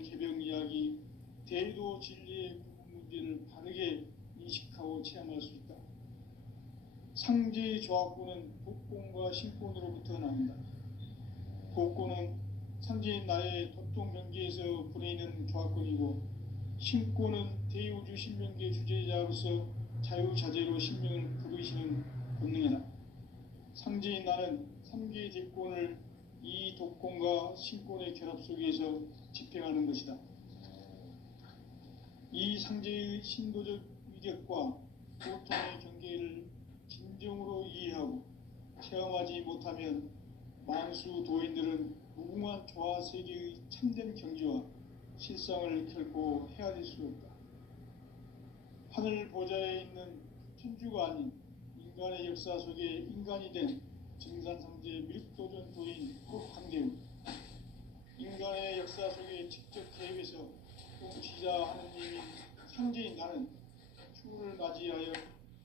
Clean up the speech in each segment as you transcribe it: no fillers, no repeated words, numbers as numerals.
주사할 개병 이야기, 대도 진리의 구분 문제를 바르게 인식하고 체험할 수 있다. 상제의 조합구는 독권과 신권으로부터 나온다. 독권은 상제인 나의 도통 경계에서 부리는 조합권이고, 신권은 대우주 신명계 주제자로서 자유자재로 신명을 부르시는 본능이다. 상제인 나는 삼계의 대권을 이 독권과 신권의 결합 속에서 집행하는 것이다. 이 상제의 신도적 위격과 고통의 경계를 진정으로 이해하고 체험하지 못하면 만수 도인들은 무궁한 조화 세계의 참된 경지와 실상을 결코 헤아릴 수 없다. 하늘 보좌에 있는 천주가 아닌 인간의 역사 속에 인간이 된 증산상제 미륵도전 도인 황대우, 인간의 역사 속에 직접 개입해서 통치자 하느님인 상제인 나는 추후를 맞이하여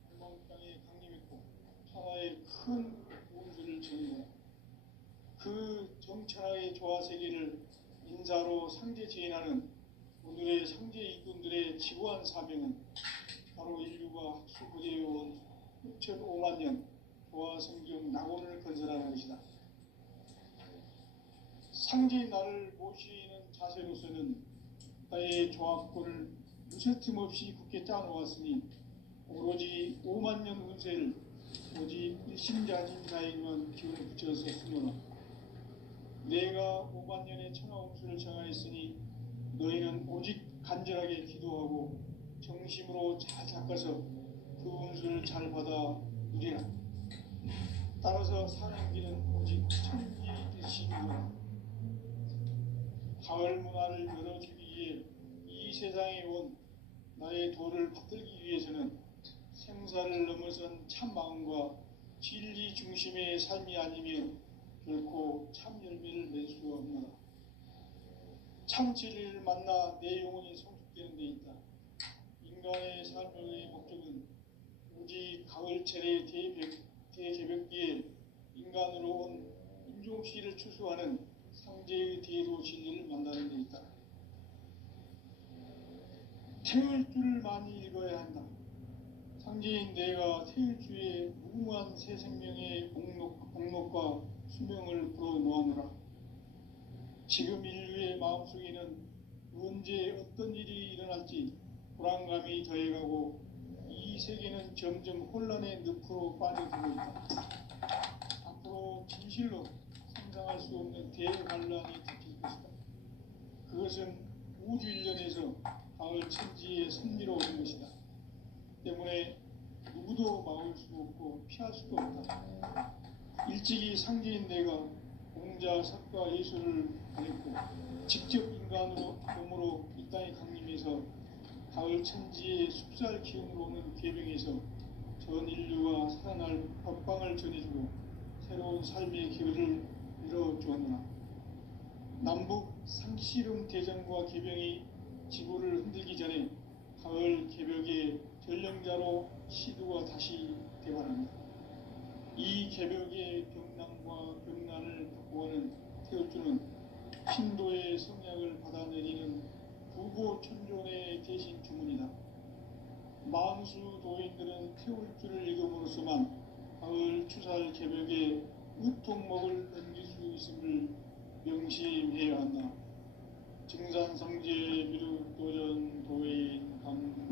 한방 땅에 강림했고 천하의 큰 운수를 전이다. 그 정천하의 조화 세계를 인사로 상제 제인하는 오늘의 상제 이꾼들의 지고한 사명은 바로 인류가 학수고대해온 6,500만 년 조화 성경 낙원을 건설하는 것이다. 상제인 나를 모시는 자세로서는 나의 조합권을 무쇠틈 없이 굳게 짜놓았으니 오로지 5만 년 운세를 오직 일심자진자에게만 기운을 붙여서 쓰노라. 내가 5만 년의 천하 운수를 정하였으니 너희는 오직 간절하게 기도하고 정심으로 잘 닦아서 그 운수를 잘 받아 누리라. 따라서 사는 길은 오직 천지의 뜻이니라. 가을 문화를 열어주기 위해 이 세상에 온 나의 도를 받들기 위해서는 생사를 넘어선 참 마음과 진리 중심의 삶이 아니면 결코 참 열매를 맺을 수 없노라. 참 진리를 만나 내 영혼이 성숙되는 데 있다. 인간의 삶의 목적은 오직 가을철의 대개벽기에 인간으로 온 인종시를 추수하는 상제의 대도 진리를 만나는 데 있다. 태울 줄을 많이 읽어야 한다. 상제인 내가 태울 주의 무궁한 새 생명의 공목과 수명을 불어놓아노라. 지금 인류의 마음속에는 언제 어떤 일이 일어날지 불안감이 더해가고 이 세계는 점점 혼란의 늪으로 빠져들고 있다. 앞으로 진실로 상상할 수 없는 대환란이 닥칠 것이다. 그것은 우주 일련에서 가을 천지에 선미로 오는 것이다. 때문에 누구도 막을 수 없고 피할 수도 없다. 일찍이 상제인 내가 공자, 석가, 예술을 보냈고 직접 인간으로 몸으로 이 땅에 강림해서 가을 천지의 숲살 기운으로 오는 계명에서 전 인류가 살아날 법방을 전해주고 새로운 삶의 기회를 열어주었노라. 남북 상씨름 대전과 개병이 지구를 흔들기 전에 가을 개벽의 전령자로 시두가 다시 대발합니다. 이 개벽의 병난과 병난을 바꾸어가는 태울주는 신도의 성약을 받아내리는 부고천존의 대신 주문이다. 만수 도인들은 태울주를 읽음으로써만 가을 추살 개벽의 우통목을 넘길 수 있음을 명심해야 한다. 증산성제 미륵도전 도인 강대부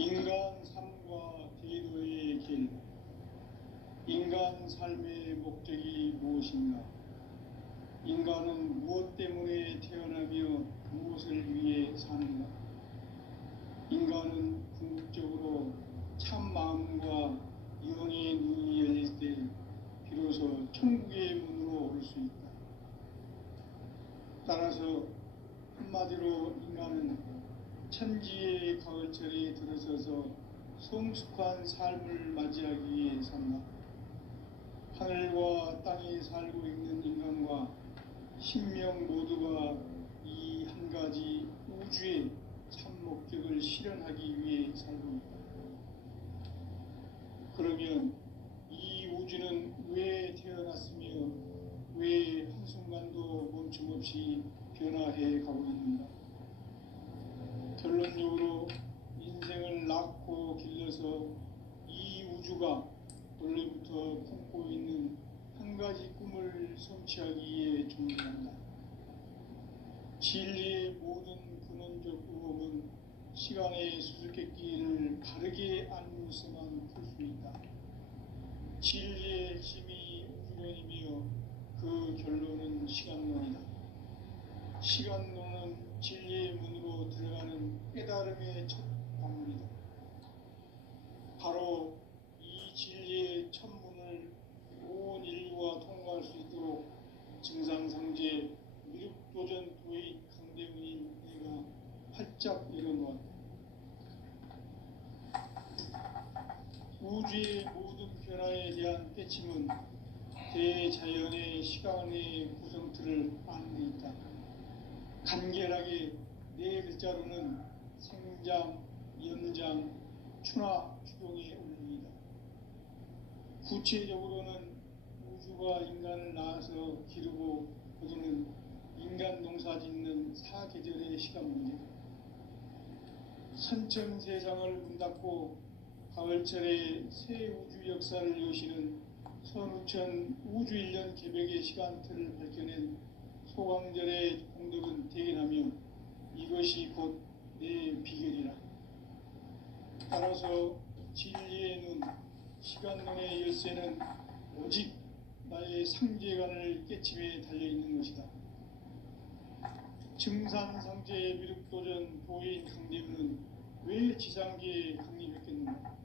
인간 삶과 대도의 길. 인간 삶의 목적이 무엇인가? 인간은 무엇 때문에 태어나며 무엇을 위해 사는가? 인간은 궁극적으로 참 마음과 영의 눈이 열릴 때 비로소 천국의 문으로 오를 수 있다. 따라서 한마디로 인간은 천지의 가을철에 들어서서 성숙한 삶을 맞이하기 위해 산다. 하늘과 땅에 살고 있는 인간과 신명 모두가 이 한 가지 우주의 참 목적을 실현하기 위해 돼 가고 있는가? 결론적으로 인생을 낳고 길러서 이 우주가 원래부터 품고 있는 한 가지 꿈을 성취하기 위해 존재한다. 진리의 모든 근원적 의혹은 시간의 수수께끼를 바르게 알면서만 풀 수 있다. 진리의 핵심이 우주론이며 그 결론은 시간론이다. 시간론은 진리의 문으로 들어가는 깨달음의 첫 방문이다. 바로 이 진리의 첫 문을 온 인류가 통과할 수 있도록 증상상제 미륵도전 도의 강대문인 내가 활짝 열어놓았다. 우주의 모든 변화에 대한 깨침은 대자연의 시간의 구성틀을 아는 데 있다. 간결하게 네 글자로는 생장, 연장, 추나 추동의 원리이다. 구체적으로는 우주가 인간을 낳아서 기르고 거두는 인간 농사 짓는 사계절의 시간 문제다. 선천 세상을 문 닫고 가을철에 새 우주 역사를 여시는 선우천 우주 1년 개벽의 시간틀을 밝혀낸 소강절의 공덕은 대견하며 이것이 곧 내 비결이라. 따라서 진리의 눈, 시간론의 열쇠는 오직 나의 상제관을 깨침에 달려있는 것이다. 증산상제의 미륵도전 도인 강대문은 왜 지상계에 강림했겠는가?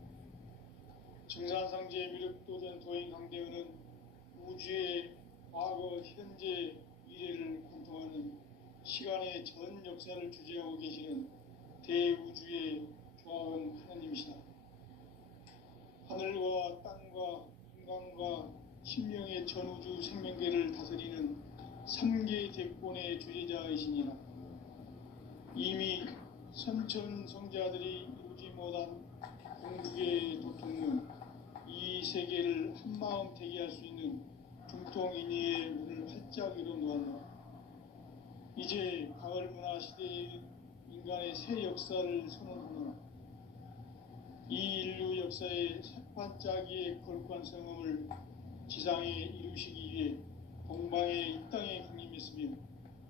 증산상제의 미륵도전 도인 강대문은 우주의 과거, 현재, 미래를 관통하는 시간의 전 역사를 주재하고 계시는 대우주의 조화원 하나님이시다. 하늘과 땅과 인간과 신명의 전우주 생명계를 다스리는 3개 대권의 주제자이시니라. 이미 선천성자들이 이루지 못한 궁극의 도통문, 이 세계를 한마음 대기할 수 있는 중통인의의 문을 활짝 열어놓았노라. 이제 가을 문화 시대의 인간의 새 역사를 선언하노라. 이 인류 역사의 새반짝이의 거룩한 성음을 지상에 이루시기 위해 동방의 이 땅에 강림했으며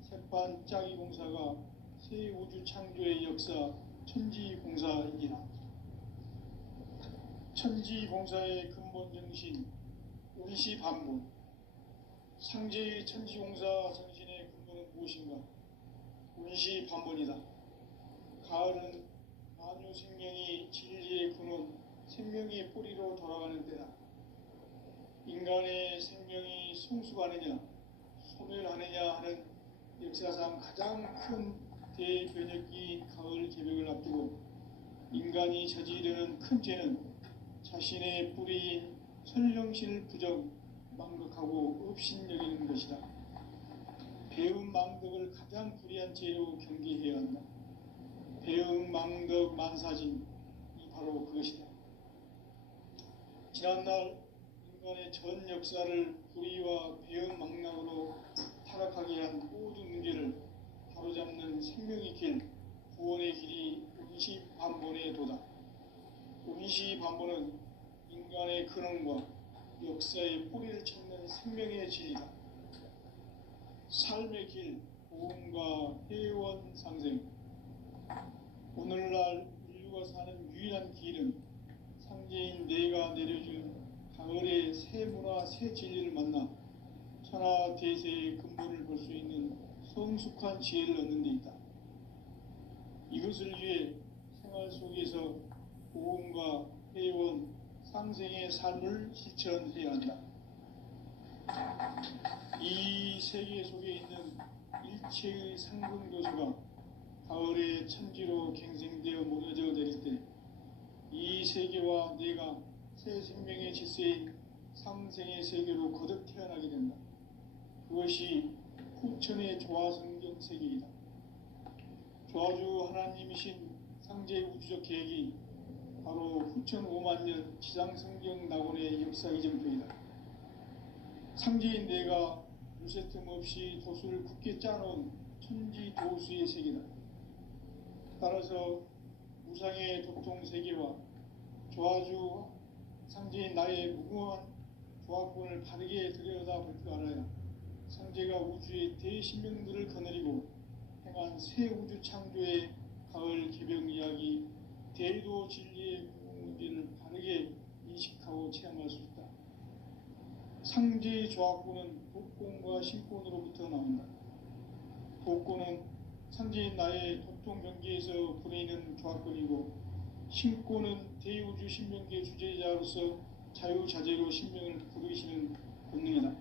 새반짝이 공사가 새 우주 창조의 역사 천지공사이니라. 천지공사의 근본 정신 운시반본. 상제의 천지공사 정신의 근본은 무엇인가? 운시반본이다. 가을은 만유 생명이 진리의 근원, 생명의 뿌리로 돌아가는 때다. 인간의 생명이 성숙하느냐, 소멸하느냐 하는 역사상 가장 큰 대변혁기인 가을 개벽을 앞두고 인간이 저지르는 큰 죄는 자신의 뿌리인 선령신을 부정, 망극하고 업신여기는 것이다. 배움 망덕을 가장 불의한 죄로 경계해야 한다. 배움 망덕 만사진이 바로 그것이다. 지난날 인간의 전 역사를 불의와 배움 망락으로 타락하게 한 모든 문제를 바로잡는 생명의 길, 구원의 길이 운시반본의 도다. 운시반본은 인간의 근원과 역사의 뿌리를 찾는 생명의 진리다. 삶의 길, 보험과 회원 상생. 오늘날 인류가 사는 유일한 길은 상제인 내가 내려준 가을의 새 문화, 새 진리를 만나 천하 대세의 근본을 볼 수 있는 성숙한 지혜를 얻는 데 있다. 이것을 위해 생활 속에서 보험과 회원, 상생의 삶을 실천해야 한다. 이 세계 속에 있는 일체의 상승교수가 가을의 천지로 갱생되어 몰려져 내릴 때 이 세계와 내가 새 생명의 질서인 상생의 세계로 거듭 태어나게 된다. 그것이 후천의 조화성경 세계이다. 조화주 하나님이신 상제의 우주적 계획이 바로 후천 5만 년 지상성경 낙원의 역사 이정표이다. 상제인 내가 요새 틈 없이 도수를 굳게 짜놓은 천지도수의 세계다. 따라서 무상의 도통 세계와 조화주 상제인 나의 무궁한 조화권을 바르게 들여다볼 줄 알아야 상제가 우주의 대신명들을 거느리고 행한 새 우주 창조의 가을 개벽 이야기, 대도 진리의 문제를 바르게 인식하고 체험할 수 있다. 상제의 조화권은 도권과 신권으로부터 나온다. 도권은 상제인 나의 도통 경계에서 부리는 조화권이고, 신권은 대우주 신명계 주제자로서 자유자재로 신명을 부르시는 본능이다.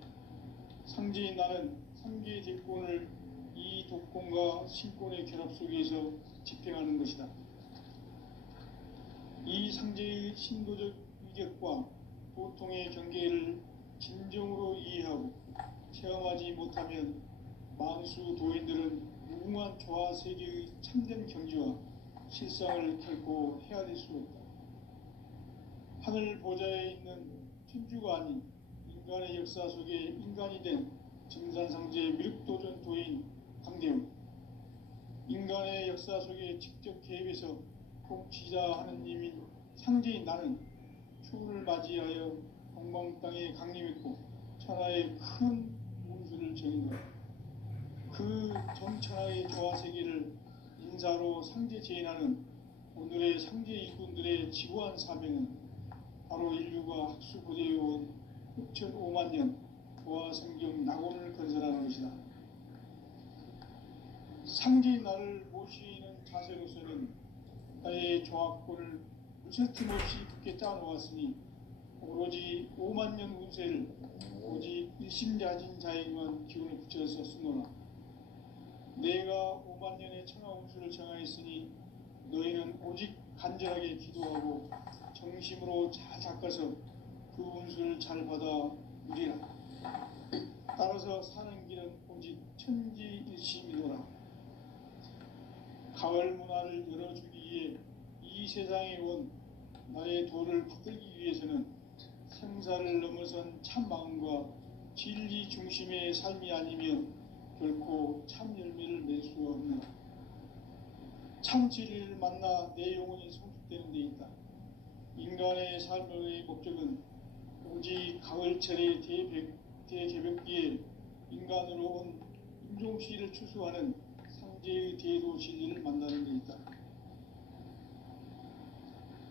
상제인 나는 상계의 대권을 이 도권과 신권의 결합 속에서 집행하는 것이다. 이 상제의 신도적 위격과 도통의 경계를 진정으로 이해하고 체험하지 못하면 만수 도인들은 무궁한 조화 세계의 참된 경지와 실상을 결코 헤아릴 수 없다. 하늘 보좌에 있는 천주가 아닌 인간의 역사 속에 인간이 된 증산상제의 미륵도전 도인 강대웅, 인간의 역사 속에 직접 개입해서 통치자 하느님인 상제인 나는 추후를 맞이하여 동방 땅에 강림했고 천하의 큰 운수를 정인다. 그 정천하의 조화 세계를 인사로 상제 제인하는 오늘의 상제 일꾼들의 지구한 사명은 바로 인류가 학수고대해온 6,500만 년 조화 성경 낙원을 건설하는 것이다. 상제인 나를 모시는 자세로서는 나의 조화권을 무설팀 없이 굳게 짜놓았으니 오로지 5만 년 운세를 오직 일심자진 자에게만 기운을 붙여서 쓰노라. 내가 5만 년의 천하 운수를 정하였으니 너희는 오직 간절하게 기도하고 정심으로 잘 닦아서 그 운수를 잘 받아 누리라. 따라서 사는 길은 오직 천지일심이노라. 가을 문화를 열어주기 위해 이 세상에 온 나의 도를 붙들기 위해서는 생사를 넘어선 참 마음과 진리 중심의 삶이 아니면 결코 참 열매를 맺을 수가 없느라. 참 진리를 만나 내 영혼이 성숙되는 데 있다. 인간의 삶의 목적은 오직 가을철의 대개벽기에 인간으로 온 인종시를 추수하는 상제의 대도 진리를 만나는 데 있다.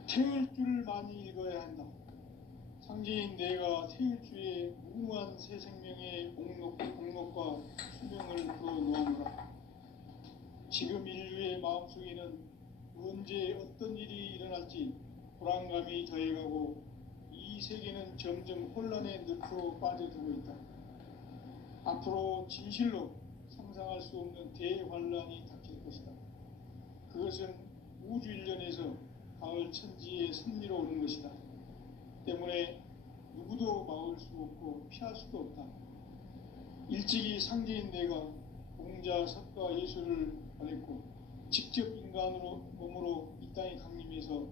태일주를 많이 읽어야 한다. 상제인 내가 태일주의 무궁한 새 생명의 공록과 수명을 불어놓아노라. 지금 인류의 마음속에는 언제 어떤 일이 일어날지 불안감이 더해가고 이 세계는 점점 혼란의 늪으로 빠져들고 있다. 앞으로 진실로 상상할 수 없는 대환란이 닥칠 것이다. 그것은 우주 일련에서 가을 천지의 섭리로 오는 것이다. 때문에 누구도 막을 수 없고 피할 수도 없다. 일찍이 상제인 내가 공자, 석가, 예수를 보냈고 직접 인간으로 몸으로 이 땅에 강림해서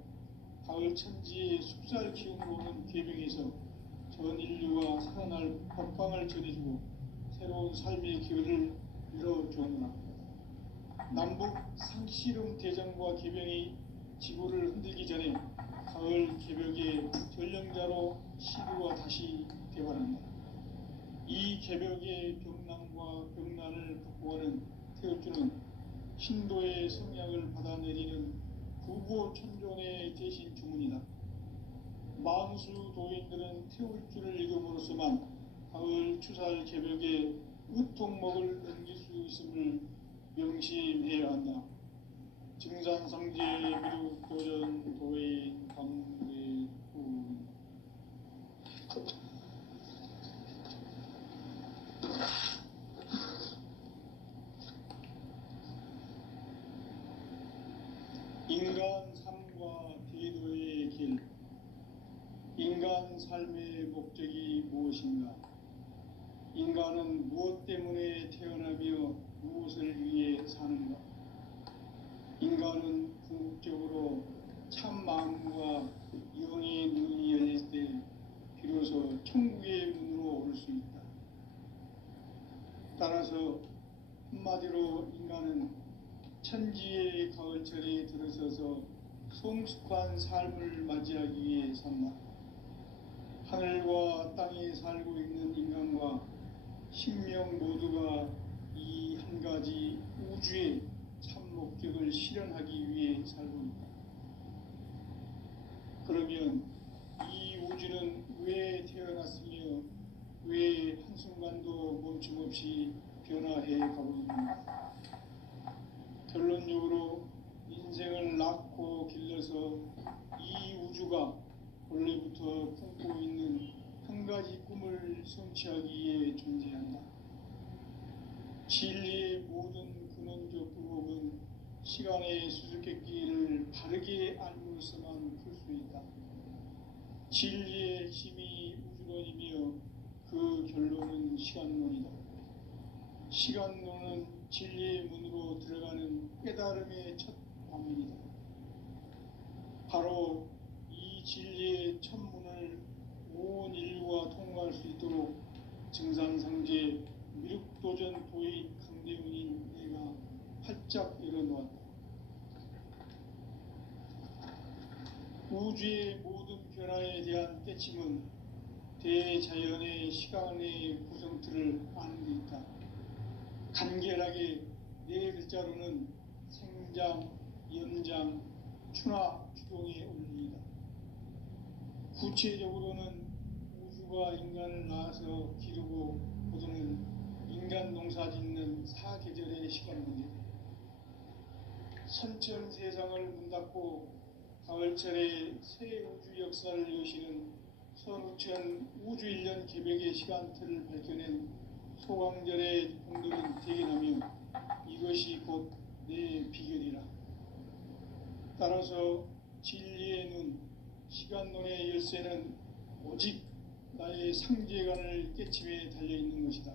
가을 천지의 숲살 기운으로 오는 계병에서 전 인류와 살아날 법방을 전해주고 새로운 삶의 기회를 열어주었노라. 남북 상씨름 대전과 계병이 지구를 흔들기 전에 가을 개벽의 전령자로 시류가 다시 개발한다. 이 개벽의 병난과 병난을 극복하는 태울주는 신도의 성약을 받아내리는 부부천존의 대신 주문이다. 만수 도인들은 태울주를 읽음으로써만 가을 추살 개벽의 의통목을 넘길 수 있음을 명심해야 한다. 증산상제 미륵 도전 도인 강대훈. 인간 삶과 대도의 길. 인간 삶의 목적이 무엇인가? 인간은 무엇 때문에 태어나며 무엇을 위해 사는가? 인간은 궁극적으로 참 마음과 영의 눈이 열릴 때 비로소 천국의 문으로 올 수 있다. 따라서 한마디로 인간 성숙한 삶을 맞이하기 위해 산다. 하늘과 땅에 살고 있는 인간과 신명 모두가 이 한 가지 우주의 참 목적을 실현하기 위해 살고 있다. 그러면 이 우주는 왜 태어났으며 왜 한순간도 멈춤없이 변화해 가고 있는가? 결론적으로 인생을 낳고 길러서 이 우주가 원래부터 품고 있는 한 가지 꿈을 성취하기 위해 존재한다. 진리의 모든 근원적 방법은 시간의 수수께끼를 바르게 알므로서만 풀 수 있다. 진리의 핵심이 우주론이며 그 결론은 시간론이다. 시간론은 진리의 문으로 들어가는 깨달음의 첫 방문이다. 바로 이 진리의 첫 문을 온 인류가 통과할 수 있도록 증산상제 미륵도전 도인 강대훈인 내가 활짝 열어놓았다. 우주의 모든 변화에 대한 깨침은 대자연의 시간의 구성틀을 아는 데 있다. 간결하게 네 글자로는 생장, 연장, 추나 추동의 원리이다. 구체적으로는 우주가 인간을 낳아서 기르고 거두는 인간 농사 짓는 사계절의 시간입니다. 선천 세상을 문 닫고 가을철에 새 우주 역사를 여시는 선우천 우주 1년 계백의 시간틀을 밝혀낸 소강절의 공들은 대견하며 이것이 곧 내 비결이라. 따라서 진리의 눈, 시간론의 열쇠는 오직 나의 상제관을 깨침에 달려있는 것이다.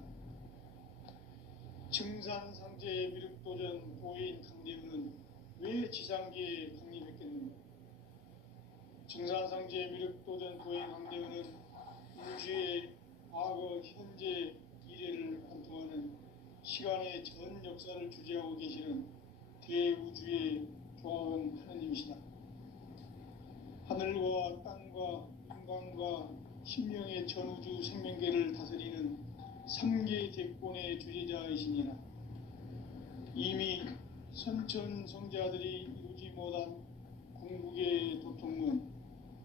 증산상제의 미륵도전 도인 강대훈은 왜 지상계에 강림했겠는가? 증산상제의 미륵도전 도인 강대훈은 우주의 과거, 현재, 미래를 관통하는 시간의 전 역사를 주재하고 계시는 대우주의 조화원 하느님이시다. 하늘과 땅과 인간과 신명의 전우주 생명계를 다스리는 3계 대권의 주제자이시니라. 이미 선천 성자들이 이루지 못한 궁극의 도통문,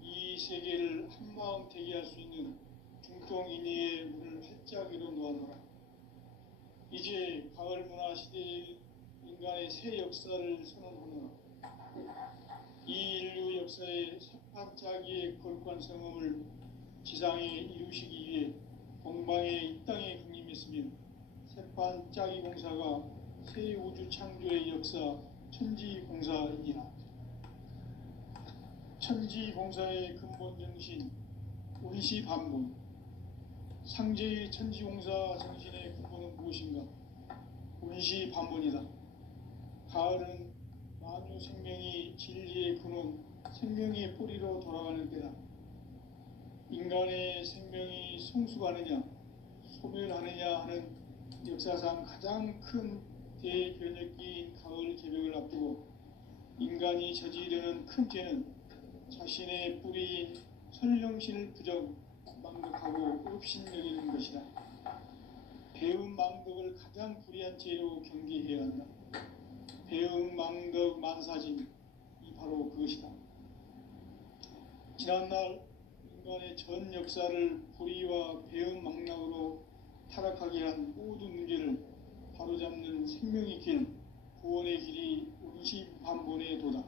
이 세계를 한마음 대기할 수 있는 중통인의의 문을 활짝 열어놓아노라. 이제 가을 문화 시대의 인간의 새 역사를 선언하노라. 이 인류 역사의 새반짝이의 거룩한 성음을 지상에 이루시기 위해 동방에 이 땅에 강림했으며 새반짝이 공사가 새 우주 창조의 역사 천지공사이니라. 천지공사의 근본 정신 운시반문, 상제의 천지공사 정신의 근본은 무엇인가? 운시반문이다. 가을은 만유 생명이 진리의 근원, 생명의 뿌리로 돌아가는 때다. 인간의 생명이 성숙하느냐, 소멸하느냐 하는 역사상 가장 큰 대변혁기인 가을 개벽을 앞두고 인간이 저지르는 큰 죄는 자신의 뿌리인 선령신을 망덕하고 업신여기는 것이다. 배움 망덕을 가장 불의한 죄로 경계해야 한다. 배움 망덕 만사진, 이 바로 그것이다. 지난날 인간의 전 역사를 불의와 배움 망락으로 타락하게 한 모든 문제를 바로잡는 생명의 길, 구원의 길이 운시반본의 도다.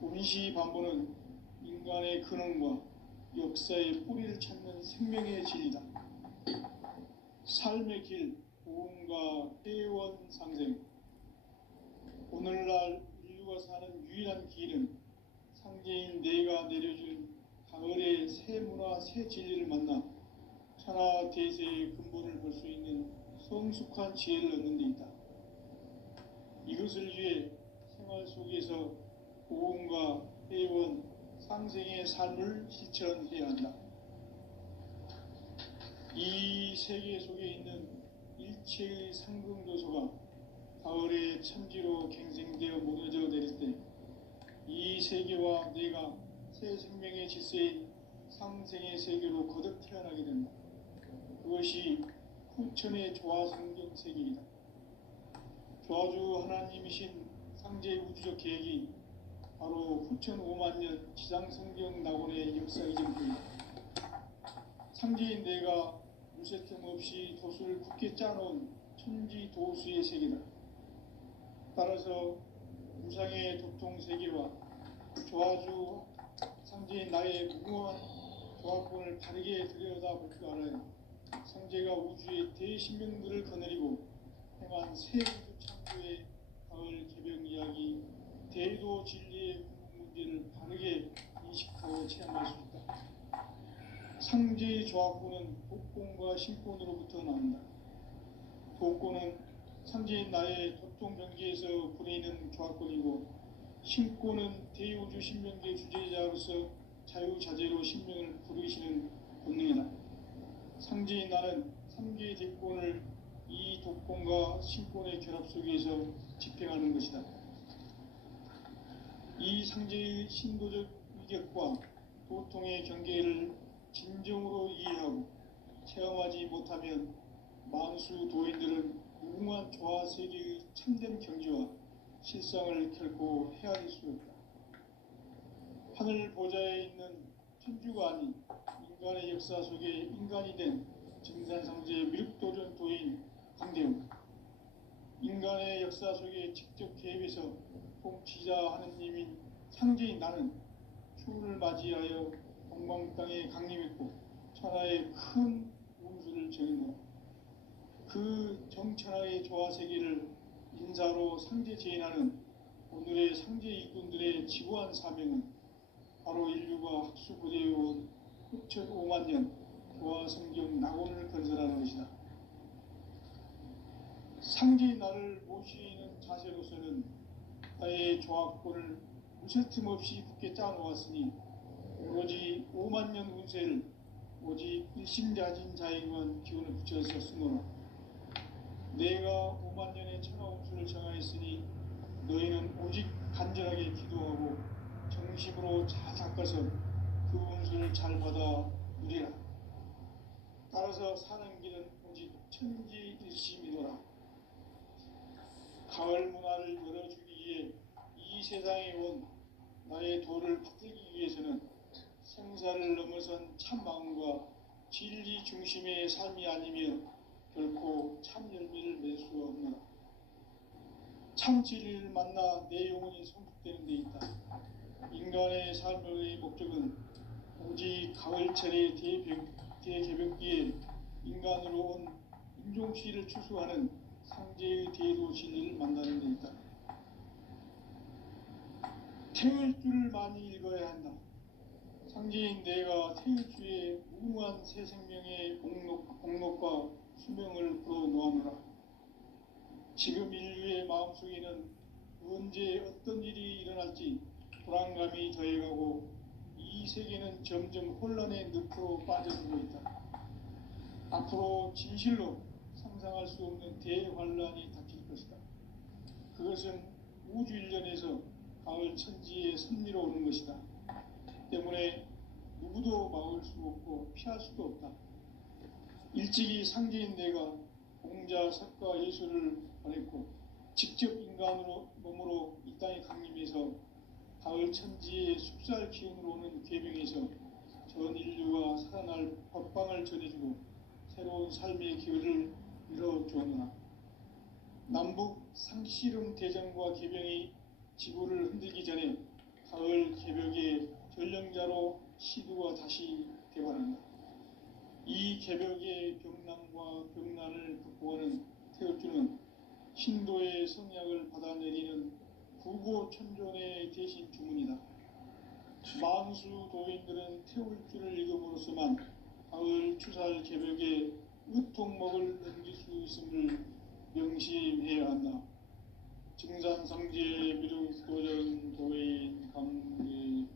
운시반본은 인간의 근원과 역사의 뿌리를 찾는 생명의 진리다. 삶의 길, 보험과 회원상생. 오늘날 인류가 사는 유일한 길은 상제인 내가 내려준 가을의 새 문화, 새 진리를 만나 천하 대세의 근본을 볼 수 있는 성숙한 지혜를 얻는 데 있다. 이것을 위해 생활 속에서 보험과 회원, 상생의 삶을 실천해야 한다. 이 세계 속에 있는 일체의 상승도소가 가을의 천지로 갱생되어 무너져 내릴 때 이 이 세계와 내가 새 생명의 질서인 상생의 세계로 거듭 태어나게 된다. 그것이 후천의 조화성경 세계이다. 조화주 하나님이신 상제의 우주적 계획이 바로 후천 5만년 지상성경 낙원의 역사 이전입니다. 상제인 내가 무쇠틈 없이 도수를 굳게 짜놓은 천지 도수의 세계다. 따라서 무상의 도통 세계와 조화주 상제인 나의 무궁한 조화권을 바르게 들여다볼 줄 알아야 상제가 우주의 대신명들을 거느리고 행한 새 우주 창조의 가을 개벽 이야기, 대도 진리의 문제를 바르게 인식하고 체험할 수 있다. 상제의 조화권은 독권과 신권으로부터 나온다. 독권은 상제인 나의 도통 경계에서 부리는 조화권이고, 신권은 대우주 신명계 주제자로서 자유자재로 신명을 부르시는 본능이다. 상제인 나는 3개의 대권을 이 독권과 신권의 결합 속에서 집행하는 것이다. 이 상제의 신도적 위격과 도통의 경계를 진정으로 이해하고 체험하지 못하면 만수 도인들은 무궁한 조화 세계의 참된 경지와 실상을 결코 헤아릴 수 없다. 하늘 보좌에 있는 천주가 아닌 인간의 역사 속에 인간이 된 증산상제의 미륵도전 도인 강대웅, 인간의 역사 속에 직접 개입해서 통치자 하느님인 상제인 나는 추운을 맞이하여 동방 땅에 강림했고 천하의 큰 운수를 정했노라. 그 정천하의 조화 세계를 인사로 상제 제인하는 오늘의 상제 일꾼들의 지구한 사명은 바로 인류가 학수부대에 온 후천 5만년 조화 성경 낙원을 건설하는 것이다. 상제의 나를 모시는 자세로서는 나의 조화권을 무쇠틈 없이 굳게 짜놓았으니 오로지 5만년 운세를 오직 일심자진 자에게만 기운을 붙여서 쓰노라. 내가 5만년의 천하 운수를 정하였으니 너희는 오직 간절하게 기도하고 정식으로 잘 닦아서 그 운수를 잘 받아 누리라. 따라서 사는 길은 오직 천지일심이노라. 가을 문화를 열어주기 위해 이 세상에 온 나의 도를 받들기 위해서는 생사를 넘어선 참 마음과 진리 중심의 삶이 아니면 결코 참 열매를 맺을 수 없노라. 참 진리를 만나 내 영혼이 성숙되는 데 있다. 인간의 삶의 목적은 오직 가을철의 대개벽기에 인간으로 온 인종시를 추수하는 상제의 대도 진리를 만나는 데 있다. 태일주를 많이 읽어야 한다. 상제인 내가 태일주의 무궁한 새 생명의 공록과 수명을 불어놓아노라. 지금 인류의 마음속에는 언제 어떤 일이 일어날지 불안감이 더해가고 이 세계는 점점 혼란의 늪으로 빠져들고 있다. 앞으로 진실로 상상할 수 없는 대환란이 닥칠 것이다. 그것은 우주 일련에서 가을 천지의 섭리로 오는 것이다. 때문에 누구도 막을 수 없고 피할 수도 없다. 일찍이 상제인 내가 공자, 석가, 예수를 보냈고 직접 인간으로 몸으로 이 땅에 강림해서 가을 천지의 숲살 기운으로 오는 계명에서 전 인류가 살아날 법방을 전해주고 새로운 삶의 기회를 열어주었노라. 남북 상씨름 대전과 개병이 지구를 흔들기 전에 가을 개벽의 전령자로 시두가 다시 개발한다. 이 개벽의 병난과 병난을 극복하는 태울주는 신도의 성약을 받아내리는 구고천존의 대신 주문이다. 만수 도인들은 태울주를 읽음으로써만 가을 추살 개벽의 으통목을 넘길 수 있음을 명심해야 한다. 증산상제 미륵도전 도인 강대훈.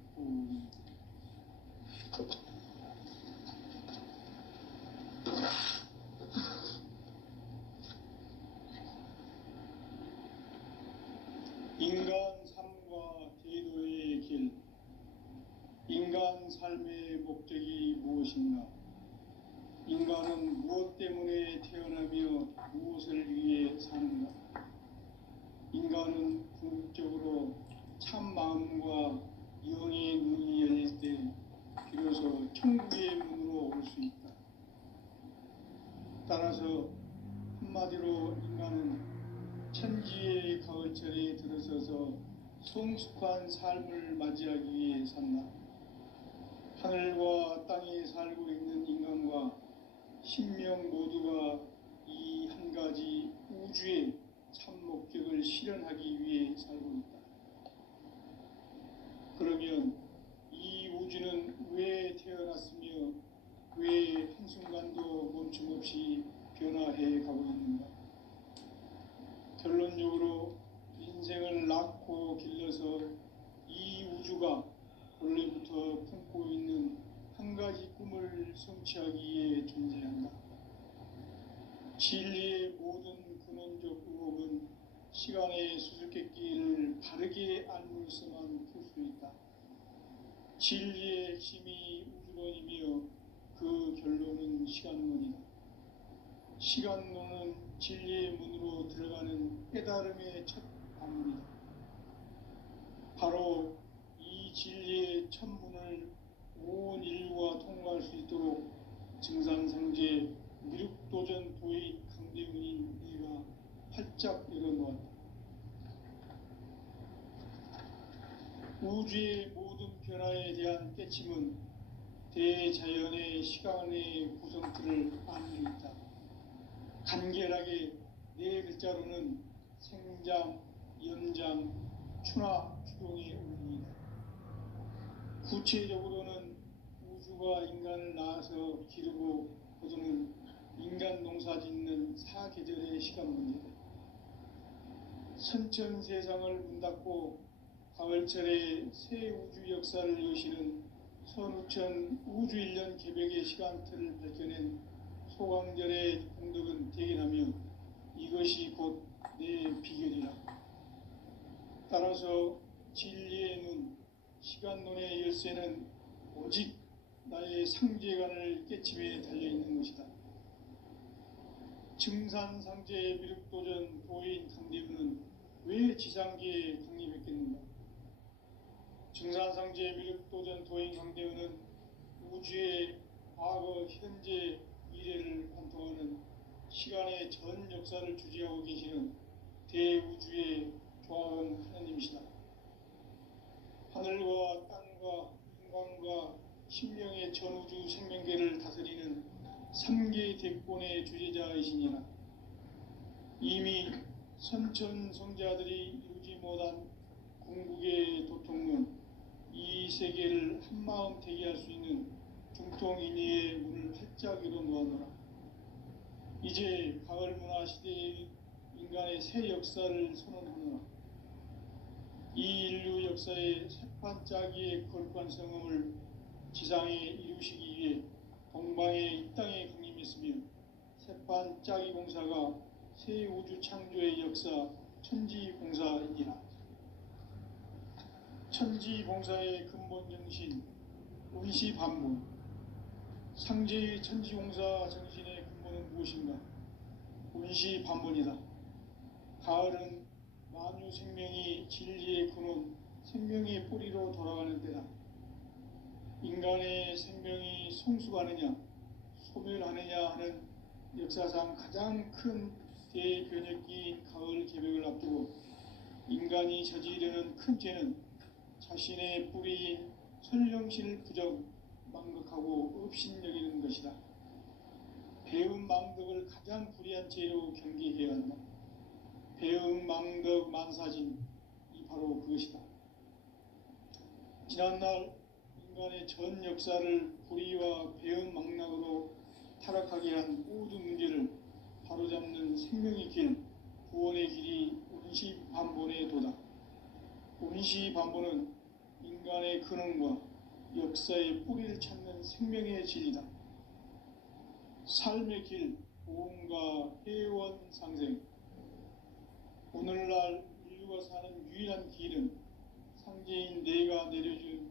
인간 삶과 제도의 길. 진정한 삶의 목적이 무엇인가? 인간은 무엇 때문에 태어나며 무엇을 위해 사는가? 인간은 궁극적으로 참 마음과 영의 눈이 열릴 때 비로소 천국의 문으로 올 수 있다. 따라서 한마디로 인간은 천지의 가을철에 들어서서 성숙한 삶을 맞이하기 위해 산다. 하늘과 땅에 살고 있는 인간과 신명 모두가 이 한 가지 우주의 참 목적을 실현하기 위해 살고 있다. 그러면 이 우주는 왜 태어났으며 왜 한순간도 멈춤없이 변화해 가고 있는가? 결론적으로 인생을 낳고 길러서 이 우주가 원래부터 품고 있는 한 가지 꿈을 성취하기 위해 존재한다. 진리의 모든 근원적 의혹은 시간의 수수께끼를 바르게 알물어서만 풀 수 있다. 진리의 핵심이 우주론이며 그 결론은 시간론이다. 시간론은 진리의 문으로 들어가는 깨달음의 첫 관문이다. 바로 이 진리의 첫 문을 온 인류가 통과할 수 있도록 증산상제 미륵도전 도의 강대문인 내가 활짝 열어놓았다. 우주의 모든 변화에 대한 깨침은 대자연의 시간의 구성틀을 안고 있다. 간결하게 네 글자로는 생장, 연장, 추나 추동의 원리이다. 구체적으로는 우주가 인간을 낳아서 기르고 거두는 인간 농사 짓는 사계절의 시간 문제다. 선천 세상을 문 닫고 가을철에 새 우주 역사를 여시는 선우천 우주 1년 개벽의 시간틀을 밝혀낸 소강절의 공덕은 대견하며 이것이 곧 내 비결이라. 따라서 진리의 눈, 시간론의 열쇠는 오직 나의 상제관을 깨침에 달려있는 것이다. 증산상제의 미륵도전 도인 강대문은 왜 지상계에 강림했겠는가? 증산상제의 미륵도전 도인 강대문은 우주의 과거, 현재, 미래를 관통하는 시간의 전 역사를 주재하고 계시는 대우주의 조화원 하나님이시다. 하늘과 땅과 인간과 신명의 전우주 생명계를 다스리는 3개 대권의 주제자이시니라. 이미 선천성자들이 이루지 못한 궁극의 도통론, 이 세계를 한마음 되게 할 수 있는 중통인의의 문을 활짝 열어놓아노라. 이제 가을 문화 시대의 인간의 새 역사를 선언하노라. 이 인류 역사의 새판짜기의 거룩한 성음을 지상에 이루시기 위해 동방의 이 땅에 강림했으며 새판짜기 공사가 새 우주 창조의 역사 천지공사이니라. 천지공사의 근본 정신 운시반문, 상제의 천지공사 정신의 근본은 무엇인가? 운시반문이다. 가을은 만유 생명이 진리의 근원, 생명의 뿌리로 돌아가는 때다. 인간의 생명이 성숙하느냐, 소멸하느냐 하는 역사상 가장 큰 대변혁기인 가을 개벽을 앞두고 인간이 저지르는 큰 죄는 자신의 뿌리인 설령신을 부정, 망각하고 업신여기는 것이다. 배음 망덕을 가장 불의한 죄로 경계해야 한다. 배음 망덕 만사진, 이 바로 그것이다. 지난날 인간의 전 역사를 불의와 배음 망락으로 타락하게 한 모든 문제를 바로잡는 생명의 길, 구원의 길이 운시반본의 도다. 운시반본은 인간의 근원과 역사의 뿌리를 찾는 생명의 진리다. 삶의 길, 보험과 회원 상생. 오늘날 인류가 사는 유일한 길은 상제인 내가 내려준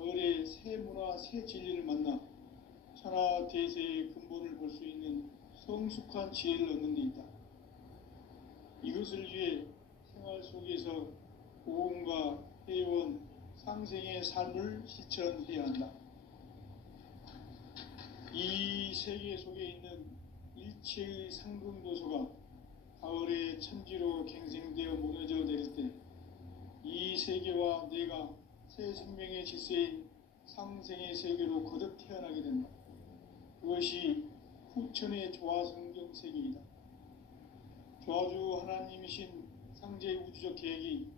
가을의 새 문화, 새 진리를 만나 천하 대세의 근본을 볼 수 있는 성숙한 지혜를 얻는 데 있다. 이것을 위해 생활 속에서 고음과 회원, 상생의 삶을 실천해야 한다. 이 세계 속에 있는 일체의 상금도서가 가을의 천지로 갱생되어 무너져 내릴 때 이 세계와 내가 새 생명의 질서인 상생의 세계로 거듭 태어나게 된다. 그것이 후천의 조화성경 세계이다. 조화주 하나님이신 상제 우주적 계획이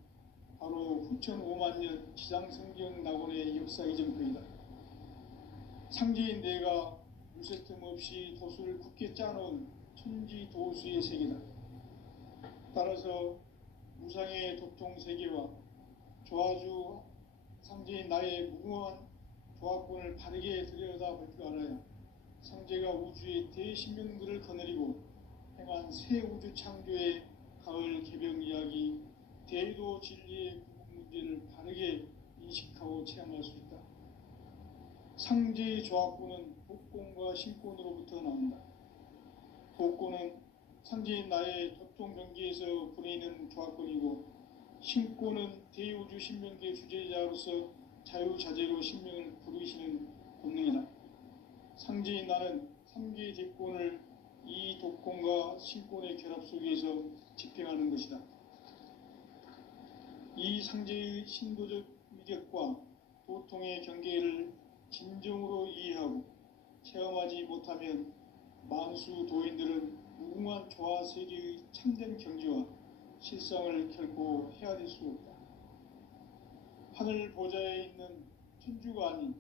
바로 후천 5만 년 지상성경 낙원의 역사의 정표이다. 상제인 내가 무쇠 틈 없이 도수를 굳게 짜놓은 천지 도수의 세계다. 따라서 무상의 도통 세계와 조화주 상제인 나의 무궁한 조화권을 바르게 들여다볼 줄 알아야 상제가 우주의 대신명들을 거느리고 행한 새 우주 창조의 가을 개병 이야기, 대도 진리의 구분 문제를 바르게 인식하고 체험할 수 있다. 상제의 조화권은 복권과 신권으로부터 나온다. 복권은 상제인 나의 도통 경계에서 부리는 조화권이고, 신권은 대우주 신명계 주제자로서 자유자재로 신명을 부르시는 본능이다. 상제인 나는 3개의 대권을 이 독권과 신권의 결합 속에서 집행하는 것이다. 이 상제의 신도적 위력과 도통의 경계를 진정으로 이해하고 체험하지 못하면 만수 도인들은 무궁한 조화 세계의 참된 경지와 실상을 결코 헤아릴 수 없다. 하늘 보좌에 있는 천주가 아닌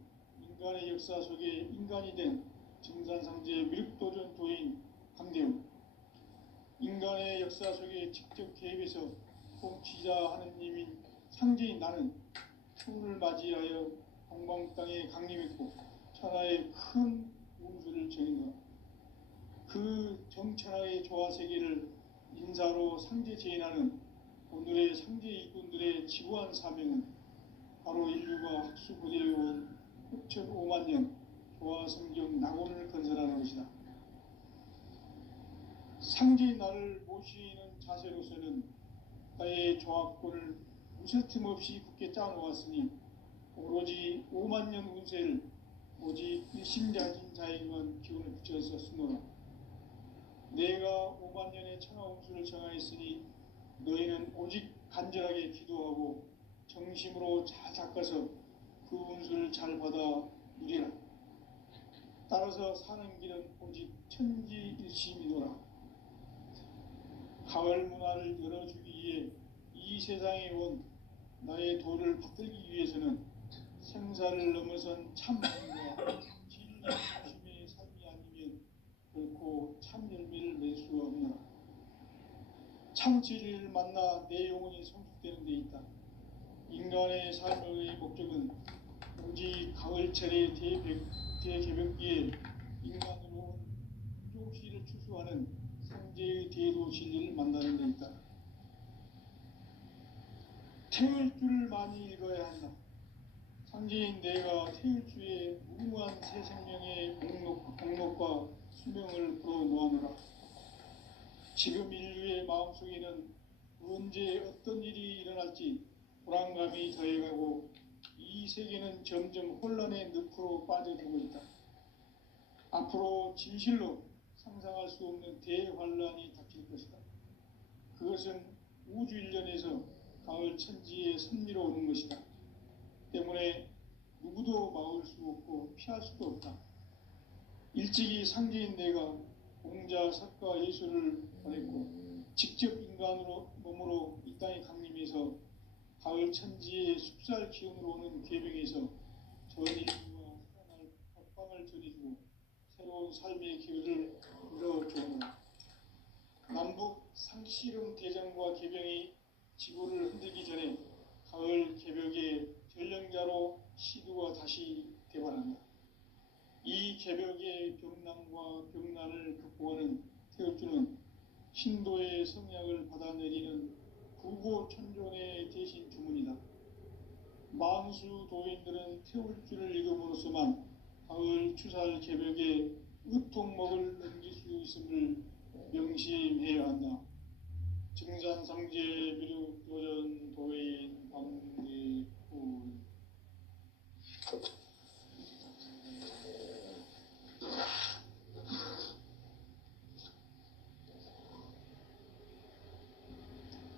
인간의 역사 속에 인간이 된 증산상제의 미륵도전 도인 강대웅, 인간의 역사 속에 직접 개입해서 통치자 하느님인 상제인 나는 추운을 맞이하여 동방 땅에 강림했고 천하의 큰 운수를 정인다. 그 정천하의 조화 세계를 인사로 상제 제인하는 오늘의 상제 이군들의 지구한 사명은 바로 인류가 학수부대에 온 후천 5만 년 조화성경 낙원을 건설하는 것이다. 상제인 나를 모시는 자세로서는 나의 조화권을 무쇠틈 없이 굳게 짜놓았으니 오로지 5만 년 운세를 오직 일심자진 자에게만 기운을 붙여서 쓰노라. 내가 5만 년의 천하 운수를 정하였으니 너희는 오직 간절하게 기도하고 정심으로 잘 닦아서 그 운수를 잘 받아 누리라. 따라서 사는 길은 오직 천지일심이노라. 가을 문화를 열어주기 위해 이 세상에 온 나의 도를 받들기 위해서는 생사를 넘어선 참마음과 진리 중심의 삶이 아니면 결코 참 열매를 낼 수 없노라. 참 진리를 만나 내 영혼이 성숙되는 데 있다. 인간의 삶의 목적은 오직 가을철의 대개벽기에 인간으로 온 부족시를 추수하는 상제의 대도 진리를 만나는 데 있다. 태울 줄을 많이 읽어야 한다. 상제인 내가 태울 주의 무궁한 새 생명의 공목과 수명을 불어놓아노라. 지금 인류의 마음속에는 언제 어떤 일이 일어날지 불안감이 더해가고 이 세계는 점점 혼란의 늪으로 빠져들고 있다. 앞으로 진실로 상상할 수 없는 대환란이 닥칠 것이다. 그것은 우주 일련에서 가을 천지의 섭리로 오는 것이다. 때문에 누구도 막을 수 없고 피할 수도 없다. 일찍이 상제인 내가 공자, 석가, 예수를 보냈고 직접 인간으로 몸으로 이 땅에 강림해서 가을 천지의 숲살 기운으로 오는 계명에서 전 인류와 살아날 법방을 전해주고 새로운 삶의 기회를 열어주노라. 남북 상씨름 대전과 개병이 지구를 흔들기 전에 가을 개벽의 전령자로 시두가 다시 대발한다. 이 개벽의 병난과 병난을 극복하는 태엽주는 신도의 성약을 받아내리는 구고 천존의 대신 주문이다. 만수 도인들은 태울 줄을 익음으로써만 가을 추살 개벽에 으통목을 넘길 수 있음을 명심해야 한다. 증산상제 미륵 도전 도인 방대훈.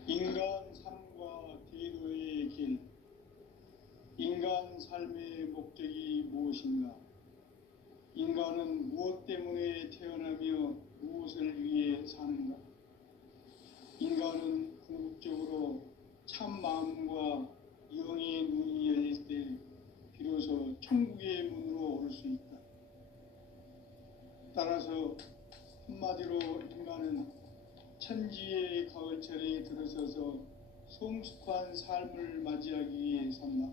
인간 삶과 대도의 길. 인간 삶의 목적이 무엇인가? 인간은 무엇 때문에 태어나며 무엇을 위해 사는가? 인간은 궁극적으로 참 마음과 영의 눈이 열릴 때 비로소 천국의 문으로 오를 수 있다. 따라서 한마디로 인간은 천지의 가을철에 들어서서 성숙한 삶을 맞이하기 위해 산다.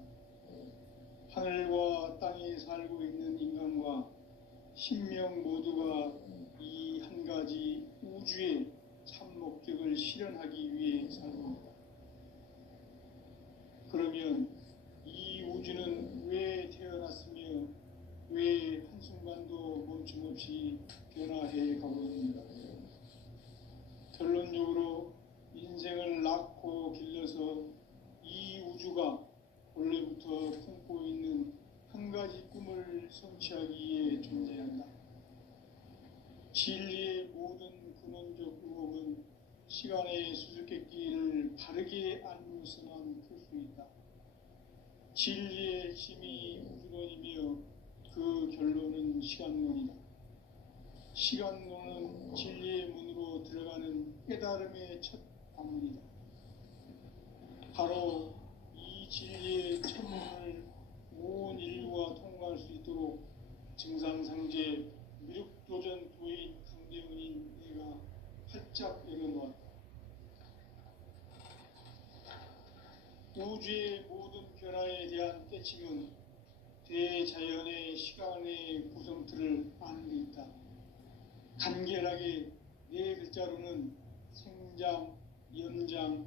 하늘과 땅에 살고 있는 인간과 신명 모두가 이 한 가지 우주의 참 목적을 실현하기 위해 살고 있다. 그러면 이 우주는 왜 태어났으며 왜 한순간도 멈춤없이 변화해 가고 있는가? 결론적으로 인생을 낳고 길러서 이 우주가 원래부터 품고 있는 한 가지 꿈을 성취하기 위해 존재한다. 진리의 모든 근원적 의혹은 시간의 수수께끼를 바르게 알고서만 풀 수 있다. 진리의 핵심이 우주론이며 그 결론은 시간론이다. 시간론은 진리의 문으로 들어가는 깨달음의 첫 방문이다. 바로 이 진리의 첫 문을 온 인류가 통과할 수 있도록 증산상제 미륵도전 도인 강대훈인 내가 활짝 열어놓았다. 우주의 모든 변화에 대한 깨침은 대자연의 시간의 구성틀을 아는 데 있다. 간결하게 네 글자로는 생장, 연장,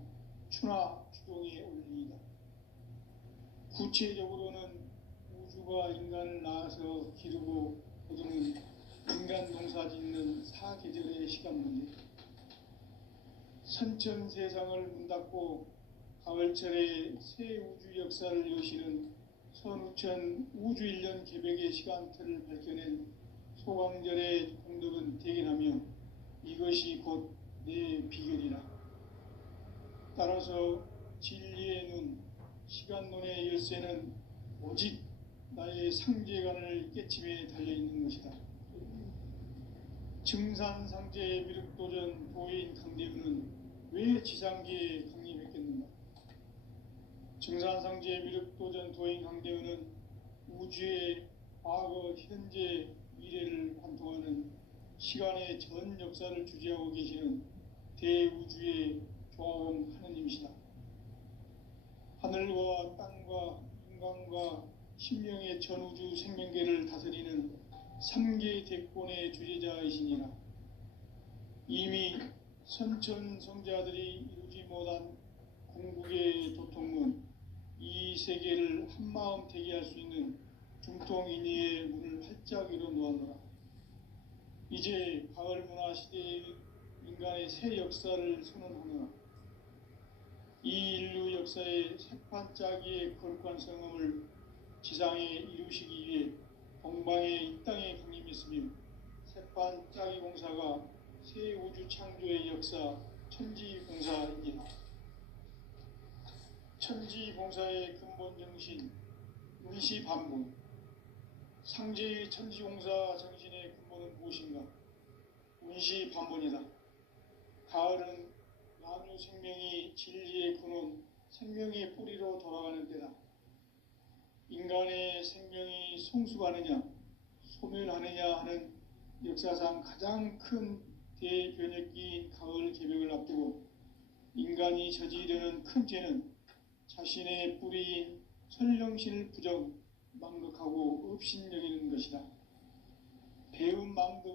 추나 추동의 원리이다. 구체적으로는 우주가 인간을 낳아서 기르고 거두는 인간 농사 짓는 사계절의 시간 문제. 선천 세상을 문 닫고 가을철에 새 우주 역사를 여시는 선우천 우주 1년 개벽의 시간틀을 밝혀낸 소강절의 공덕은 대견하며 이것이 곧 내 비결이라. 따라서 진리의 눈, 시간론의 열쇠는 오직 나의 상제관을 깨침에 달려있는 것이다. 증산상제 미륵도전 도인 강대훈은 왜 지상계에 강림했겠는가? 증산상제 미륵도전 도인 강대훈은 우주의 과거, 현재, 미래를 관통하는 시간의 전 역사를 주재하고 계시는 대우주의 조화원 하느님이시다. 하늘과 땅과 인간과 신명의 전우주 생명계를 다스리는 3계 대권의 주재자이시니라. 이미 선천성자들이 이루지 못한 궁극의 도통은 이 세계를 한마음 되게 할 수 있는 중통인의의 문을 활짝 열어놓았노라. 이제 가을 문화 시대의 인간의 새 역사를 선언하노라. 이 인류 역사의 새판짜기의 거룩한 성음을 지상에 이루시기 위해 동방의 이 땅에 강림했으며 새판짜기 공사가 새 우주 창조의 역사 천지공사이니라. 천지공사의 근본 정신 운시반복. 상제의 천지공사 정신의 근본은 무엇인가? 운시반복이다. 가을은 만유 생명이 진리의 근원, 생명의 뿌리로 돌아가는 때다. 인간의 생명이 성숙하느냐, 소멸하느냐 하는 역사상 가장 큰 대변혁기인 가을 개벽을 앞두고 인간이 저지르는 큰 죄는 자신의 뿌리인 천령신을 부정, 망각하고 업신여기는 것이다. 배운 망덕